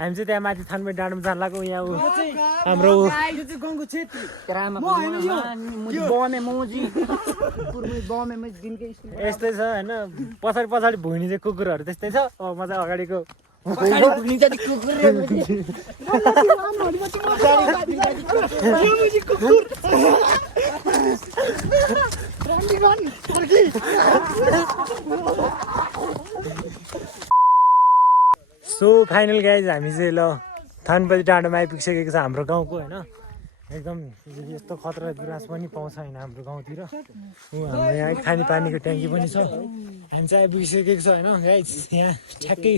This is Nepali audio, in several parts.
हामी चाहिँ त्यहाँ माथि थानबारी डाँडामा जान लाग्यो यहाँ हाम्रो यस्तै छ होइन पछाडि पछाडि भुइनी चाहिँ कुकुरहरू त्यस्तै छ अब म चाहिँ अगाडिको सो फाइनल गाइज हामी चाहिँ ल थानबारी डाँडामा आइपुगिसकेको छ हाम्रो गाउँको होइन एकदम यस्तो खतरा गुराँस पनि पाउँछ होइन हाम्रो गाउँतिर हाम्रो यहाँ खानेपानीको ट्याङ्की पनि छ हामी चाहिँ आइपुगिसकेको छ होइन गाइज यहाँ ठ्याक्कै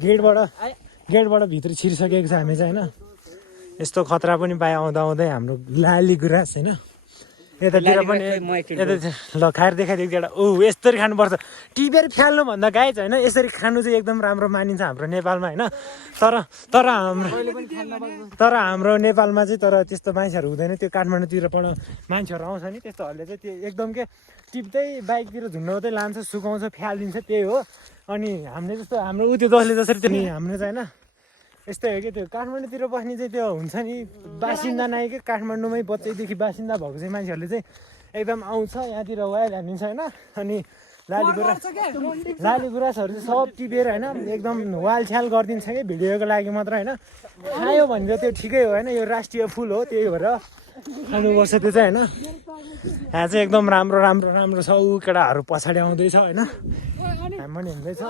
गेटबाट भित्र छिरिसकेको छ हामी चाहिँ होइन यस्तो खतरा पनि पाए आउँदा आउँदै हाम्रो लाली गुराँस होइन यतातिर पनि ल खाएर देखाइदिएको एउटा यस्तरी खानुपर्छ टिपेर फ्याल्नुभन्दा गाइज होइन यसरी खानु चाहिँ एकदम राम्रो मानिन्छ हाम्रो नेपालमा होइन तर हाम्रो नेपालमा चाहिँ तर त्यस्तो मान्छेहरू हुँदैन त्यो काठमाडौँतिरबाट मान्छेहरू आउँछ नि त्यस्तोहरूले चाहिँ त्यो एकदम के टिप्दै बाइकतिर झुन्डाउँदै लान्छ सुकाउँछ फ्यालिदिन्छ त्यही हो अनि हामीले जस्तो हाम्रो त्यो जसले जसरी त्यो हाम्रो चाहिँ होइन यस्तै हो कि त्यो काठमाडौँतिर बस्ने चाहिँ त्यो हुन्छ नि बासिन्दा नआए कि काठमाडौँमै बच्चैदेखि बासिन्दा भएको चाहिँ मान्छेहरूले चाहिँ एकदम आउँछ यहाँतिर वाइल्ड हानिन्छ होइन अनि लाली गुराँसहरू चाहिँ सब टिपेर होइन एकदम वालछ्याल गरिदिन्छ कि भिडियोको लागि मात्र होइन खायो भने चाहिँ त्यो ठिकै हो होइन यो राष्ट्रिय फुल हो त्यही भएर खानुपर्छ त्यो चाहिँ होइन यहाँ चाहिँ एकदम राम्रो राम्रो राम्रो छ ऊ केटाहरू पछाडि आउँदैछ होइन हामी पनि हिँड्दैछ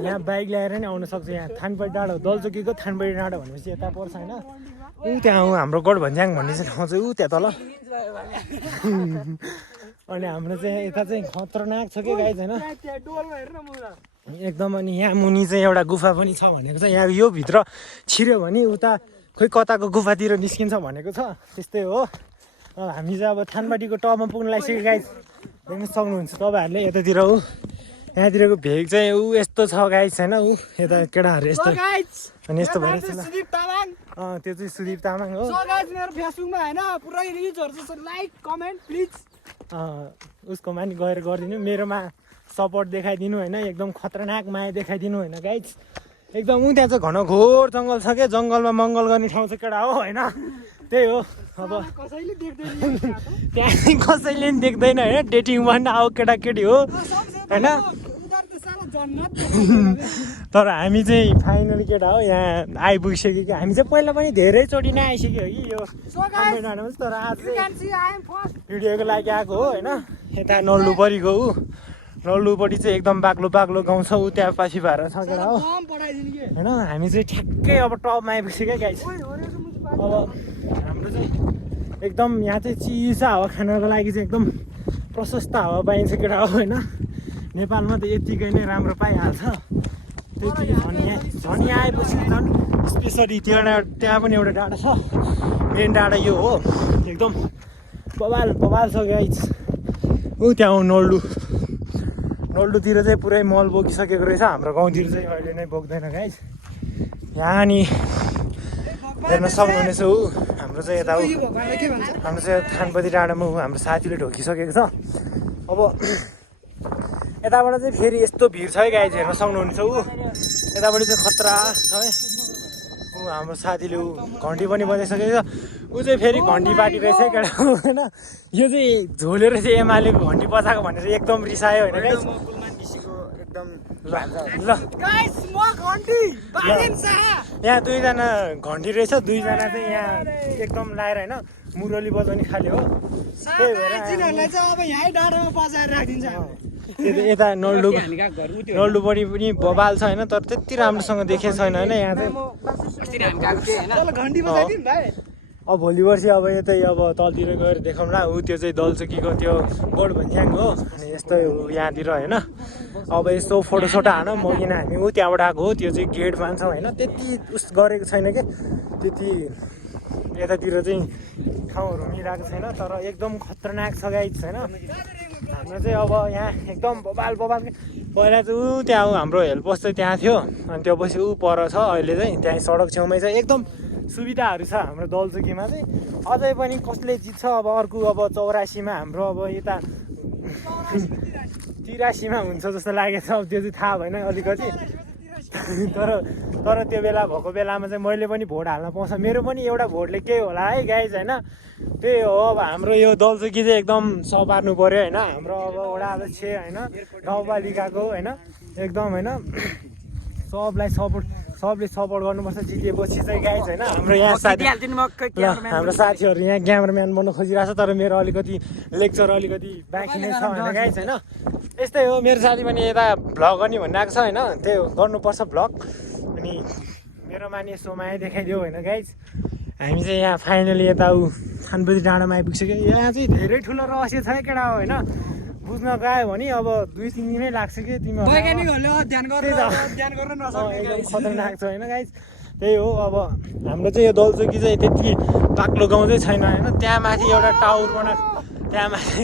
यहाँ बाइक ल्याएर नि आउन सक्छ यहाँ थानबारी डाँडा दलचोकीको थानबारी डाँडा भनेपछि यता पर्छ होइन ऊ त्यहाँ हाम्रो गढभन्ज्याङ भन्ने चाहिँ ठाउँ चाहिँ ऊ त्यहाँ तल अनि हाम्रो चाहिँ यता चाहिँ खतरनाक छ कि गाइज होइन एकदम अनि यहाँ मुनि चाहिँ एउटा गुफा पनि छ भनेको छ यहाँ यो भित्र छिर्यो भने उता खोइ कताको गुफातिर निस्किन्छ भनेको छ त्यस्तै हो हामी चाहिँ अब थानबारीको टपमा पुग्न लागिसक्यो गाइज देख्न सक्नुहुन्छ तपाईँहरूले यतातिर ऊ यहाँतिरको भेग चाहिँ यस्तो छ गाइज होइन यता केटाहरू यस्तो अनि यस्तो भएर त्यो चाहिँ सुदीप तामाङ हो उसको मानि गएर गरिदिनु मेरोमा सपोर्ट देखाइदिनु होइन एकदम खतरनाक माया देखाइदिनु होइन गाइज एकदम त्यहाँ चाहिँ घन घोर जङ्गल छ क्या जङ्गलमा मङ्गल गर्ने ठाउँ चाहिँ केटा हो होइन त्यही हो अब त्यहाँ कसैले पनि देख्दैन होइन डेटिङ भन्न अब केटाकेटी हो होइन तर हामी चाहिँ फाइनली केटा हो यहाँ आइपुगिसक्यो कि हामी चाहिँ पहिला पनि धेरैचोटि नै आइसक्यो कि यो तर आज भिडियोको लागि आएको हो होइन यता नल्लुपरीको नल्लुपट्टि चाहिँ एकदम बाक्लो बाक्लो गाउँ छ त्यहाँ पछि भएर छ केटा हो होइन हामी चाहिँ ठ्याक्कै अब टपमा आइपुगिसक्यो गाइस अब हाम्रो चाहिँ एकदम यहाँ चाहिँ चिसो हावा खानको लागि चाहिँ एकदम प्रशस्त हावा पाइन्छ केटा हो होइन नेपालमा त यतिकै नै राम्रो पाइहाल्छ त्यति झन् यहाँ आएपछि झन् स्पेसली त्यहाँ पनि एउटा डाँडा छ मेन डाँडा यो हो एकदम बबाल छ गाइस त्यहाँ नल्डुतिर चाहिँ पुरै मल बोकिसकेको रहेछ हाम्रो गाउँतिर चाहिँ अहिले नै बोक्दैन गाइस यहाँ नि हेर्न सक्नुहुनेछ हाम्रो चाहिँ यता हाम्रो चाहिँ थानबारी डाँडामा हाम्रो साथीले ढोकिसकेको छ अब यताबाट चाहिँ फेरि यस्तो भिड छ है गाइस हेर्न सक्नुहुनेछ यतापट्टि चाहिँ खतरा छ है हाम्रो साथीले घन्टी पनि बजाइसकेको छ चाहिँ फेरि घन्टी पार्टी रहेछ है केटा होइन यो चाहिँ झोलेर चाहिँ एमालेको घन्टी बजाएको भनेर एकदम रिसायो होइन गाइस यहाँ दुईजना घन्टी रहेछ दुईजना चाहिँ यहाँ एकदम लाएर होइन मुरली बजाउने खाले हो त्यही भएर यता नल्डुपट्टि पनि बबाल छ होइन तर त्यति राम्रोसँग देखेको छैन होइन यहाँ चाहिँ अब भोलि पर्सि अब यतै अब तलतिर गएर देखाउँला त्यो चाहिँ दलचोकीको त्यो गढभन्ज्याङ हो अनि यस्तै हो यहाँतिर होइन अब यस्तो फोटोसोटो हान म किन हामी त्यहाँबाट आएको हो त्यो चाहिँ गेट मान्छ होइन त्यति उस गरेको छैन कि त्यति यतातिर चाहिँ ठाउँहरू मिलाएको छैन तर एकदम खतरनाक छ गाइस होइन हाम्रो चाहिँ अब यहाँ एकदम बबाल पहिला चाहिँ त्यहाँ हाम्रो हेल्प पोस्ट चाहिँ त्यहाँ थियो अनि त्यो पछि पर छ अहिले चाहिँ त्यहाँ सडक छेउमै चाहिँ एकदम सुविधाहरू छ हाम्रो दलचोकीमा चाहिँ अझै पनि कसले जित्छ अब अर्को अब 84मा हाम्रो अब यता 83मा हुन्छ जस्तो लागेको छ अब त्यो चाहिँ थाहा भएन अलिकति तर त्यो बेला भएको बेलामा चाहिँ मैले पनि भोट हाल्न पाउँछ मेरो पनि एउटा भोटले केही होला है गाइज होइन त्यही हो अब हाम्रो यो दलचुकी चाहिँ एकदम सपार्नु पऱ्यो होइन हाम्रो अब वडा अध्यक्ष होइन गाउँपालिकाको होइन एकदम होइन सबले सपोर्ट गर्नुपर्छ जितेपछि चाहिँ गाइज होइन हाम्रो यहाँ साथी हाम्रो साथीहरू यहाँ क्यामराम्यान बन्नु खोजिरहेको छ तर मेरो अलिकति लेक्चर अलिकति बाँकी नै छ होइन गाइज होइन यस्तै हो मेरो साथी पनि यता भ्लग गर्ने भन्ने आएको छ होइन त्यो गर्नुपर्छ भ्लग अनि मेरो मानि सोमाया देखाइदियो होइन गाइज हामी चाहिँ यहाँ फाइनली यता थानपति डाँडामा आइपुगिसक्यो यहाँ चाहिँ धेरै ठुलो रहस्य छ केटा हो होइन बुझ्न गयो भने अब 2-3 दिनै लाग्छ कि एकदम खतरनाक छ होइन गाइज त्यही हो अब हाम्रो चाहिँ यो दलचुकी चाहिँ त्यति बाक्लो गाउँ चाहिँ छैन होइन त्यहाँ माथि एउटा टावर बनाएको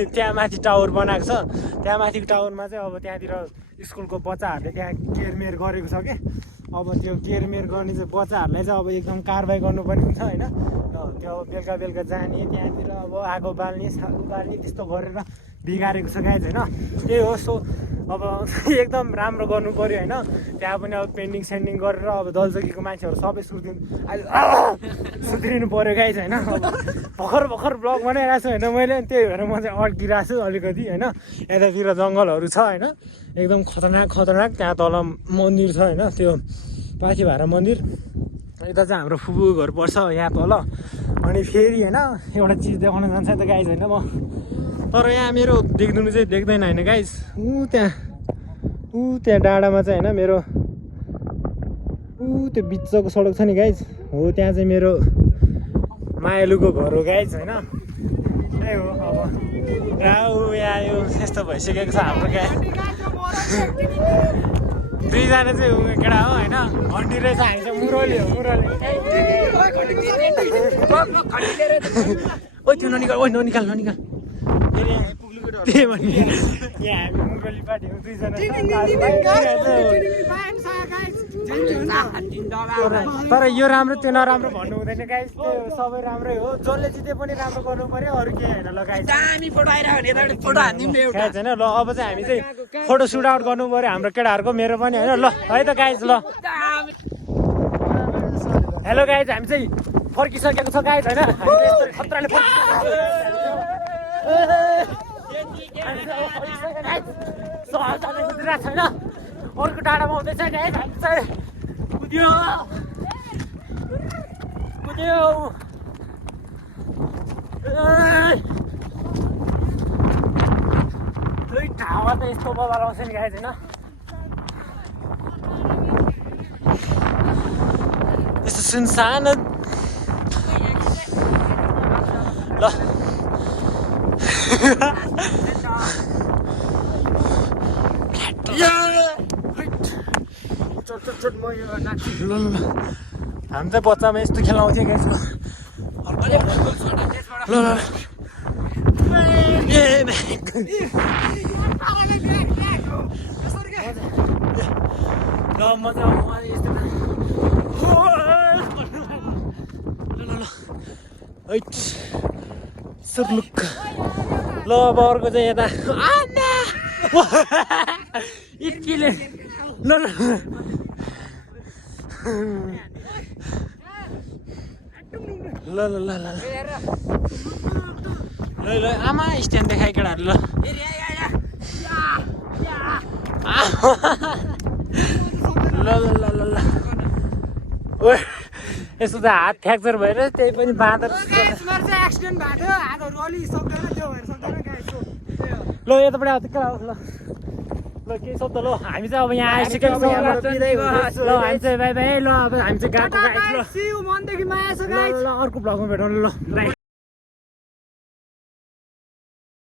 त्यहाँ माथि टावर बनाएको छ त्यहाँ माथिको टावरमा चाहिँ अब त्यहाँतिर स्कुलको बच्चाहरूले त्यहाँ केरमेर गरेको छ कि अब त्यो केरमेर गर्ने चाहिँ बच्चाहरूलाई चाहिँ अब एकदम कारवाही गर्नुपर्ने हुन्छ होइन त्यो बेलुका जाने त्यहाँतिर अब आगो बाल्ने सागो बाल्ने त्यस्तो गरेर बिगारेको छ गाइज होइन त्यही हो सो अब एकदम राम्रो गर्नु पऱ्यो होइन त्यहाँ पनि अब पेन्टिङ सेन्डिङ गरेर अब दलचुकीको मान्छेहरू सबै सुध्रिनु पऱ्यो गाइज होइन अब भर्खर ब्लग बनाइरहेको छु होइन मैले त्यही भएर म चाहिँ अड्किरहेको छु अलिकति होइन यतातिर जङ्गलहरू छ होइन एकदम खतरनाक त्यहाँ तल मन्दिर छ होइन त्यो पाथी भाडा मन्दिर यता चाहिँ हाम्रो फुपू घर पर्छ यहाँ तल अनि फेरि होइन एउटा चिज देखाउन जान्छ त गाइज होइन म तर यहाँ मेरो देख्नु चाहिँ देख्दैन होइन गाइज त्यहाँ डाँडामा चाहिँ होइन मेरो त्यो बिचको सडक छ नि गाइज हो त्यहाँ चाहिँ मेरो मायालुको घर हो गाइज होइन त्यही हो अब यहाँ यो यस्तो भइसकेको छ हाम्रो क्या दुईजना चाहिँ केटा हो होइन घन्टी रहेछ हामी चाहिँ मुरली हो ओ त्यो ननिकाल त्यही भने यहाँ हामी मुरली पार्टी हो दुईजना तर यो राम्रो त्यो नराम्रो भन्नु हुँदैन गाइस त्यो सबै राम्रै हो जसले जिते पनि राम्रो गर्नु पर्यो अरू के होइन ल गाइस होइन ल अब चाहिँ हामी चाहिँ फोटो सुट आउट गर्नु पर्यो हाम्रो केटाहरूको मेरो पनि होइन ल है त गाइस ल हेलो गाइस हामी चाहिँ फर्किसकेको छ गाइस होइन खतराले छैन अर्को डाँडामा आउँदैछ गाइस हामी चाहिँ कुद्यो ढावा त यस्तो बबाल आउँछ नि गाइस होइन यस्तो सुनसान ल ल हामी चाहिँ बच्चामा यस्तो खेलाउँथ्यो गाइस ल मजा यस्तो सुक्लुक ल अब अर्को चाहिँ यता इत्किले ल आमा स्ट्यान्ड देखाइ केटाहरू ल यसो त हात फ्र्याक्चर भएर त्यही पनि बाँदर एक्सिडेन्ट भएको हातहरू अलि सक्दैन त्यो भएर सक्दैन ल यतापट्टि आउँछ कहाँ आउँछ ल केही शब्द ल हामी चाहिँ अब यहाँ आइसकेको छौँ ल हामी चाहिँ बाई बाई ल अब हामी चाहिँ गएको ल अर्को भ्लगमा भेटौँ ल बाई।